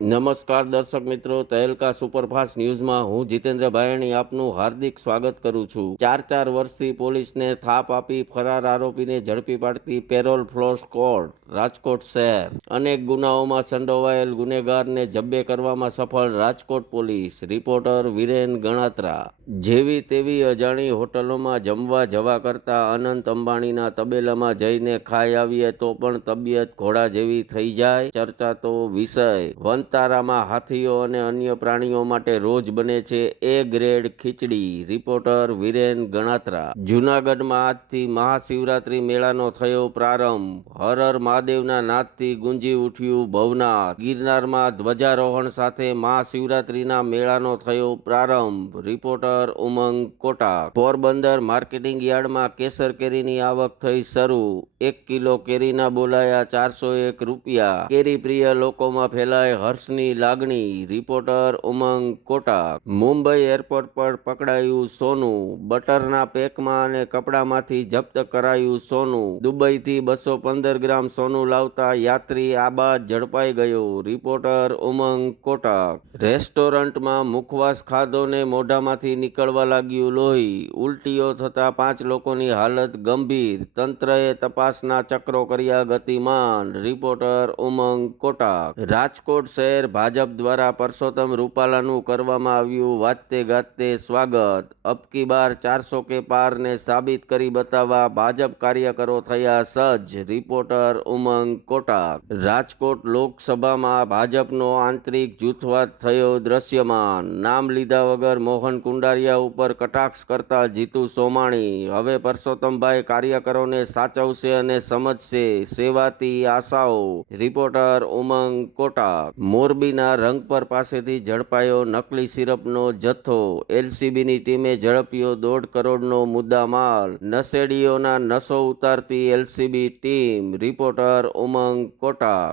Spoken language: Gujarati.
નમસ્કાર દર્શક મિત્રો, તહેલકા સુપરફાસ્ટ ન્યૂઝમાં હું જીતેન્દ્ર ભાયણી આપનું હાર્દિક સ્વાગત કરું છું। ચાર વર્ષથી પોલીસને થાપ આપી ફરાર આરોપીને ઝડપી પાડતી પેરોલ ફ્લો સ્ક્વોડ રાજકોટ શહેર। અનેક ગુનાઓમાં સંડોવાયેલ ગુનેગારને જબ્બે કરવામાં સફળ રાજકોટ પોલીસ। રિપોર્ટર વિરેન ગણાત્રા। જેવી તેવી અજાણી હોટલોમાં જમવા જવા કરતા અનંત અંબાણીના તબેલામાં જઈને ખાઈ આવીએ તો પણ તબિયત ઘોડા જેવી થઈ જાય, ચર્ચાતો વિષય। વનતારામાં હાથીઓ અને અન્ય પ્રાણીઓ માટે રોજ બને છે એ ગ્રેડ ખીચડી। રિપોર્ટર વિરેન ગણાત્રા। જૂનાગઢમાં આજથી મહાશિવરાત્રી મેળાનો થયો પ્રારંભ। હર હર મહાદેવના નાદથી ગુંજી ઉઠ્યું ભવનાથ। ગિરનારમાં ધ્વજારોહણ સાથે મહાશિવરાત્રીના મેળાનો થયો પ્રારંભ। રિપોર્ટર ઉમંગ કોટાક। પોરબંદર માર્કેટિંગ યાર્ડમાં કેસર કેરીની આવક થઈ શરૂ। 1 કિલો કેરીના બોલાયા 401 રૂપિયા। કેરી પ્રિય લોકોમાં ફેલાય હર્ષની લાગણી। રિપોર્ટર ઉમંગ કોટાક। મુંબઈ એરપોર્ટ પર પકડાયું સોનું। બટરના પેકમાં અને કપડામાંથી જપ્ત કરાયું સોનું। દુબઈથી 215 ગ્રામ સોનું લાવતા યાત્રી આબાદ ઝડપાઈ ગયો। રિપોર્ટર ઉમંગ કોટાક। રેસ્ટોરન્ટમાં મુખવાસ ખાધો ને મોઢામાંથી નીકળવા લાગ્યું લોહી। ઉલટીઓ થતા 5 લોકોની હાલત ગંભીર। તંત્રએ તપાસના ચક્રો કર્યા ગતિમાન। રિપોર્ટર ઉમંગ કોટાક। રાજકોટ શહેર ભાજપ દ્વારા પરસોત્તમ રૂપાલાનું કરવામાં આવ્યું વાજતે ગાજતે સ્વાગત। અબકી બાર 400 કે પારને સાબિત કરી બતાવવા ભાજપ કાર્યકરો થયા સજ્જ। રિપોર્ટર ઉમંગ કોટાક। રાજકોટ લોકસભામાં ભાજપનો આંતરિક જૂથવાદ થયો દ્રશ્યમાન। નામ લીધા વગર મોહન કુંડારિયા ઉપર કટાક્ષ કરતા જીતુ સોમાણી। હવે પરસોત્તમભાઈ કાર્યકરોને સાચવશે અને સમજશે, સેવાતી આશાઓ। રિપોર્ટર ઉમંગ કોટાક। મોરબીના રંગપર પાસેથી ઝડપાયો નકલી સિરપનો જથ્થો। એલસીબીની ટીમે ઝડપ્યો 1.5 કરોડનો મુદ્દામાલ। નશેડીઓના નશો ઉતારતી એલસીબી ટીમ। રિપોર્ટર ઉમંગ કોટાક।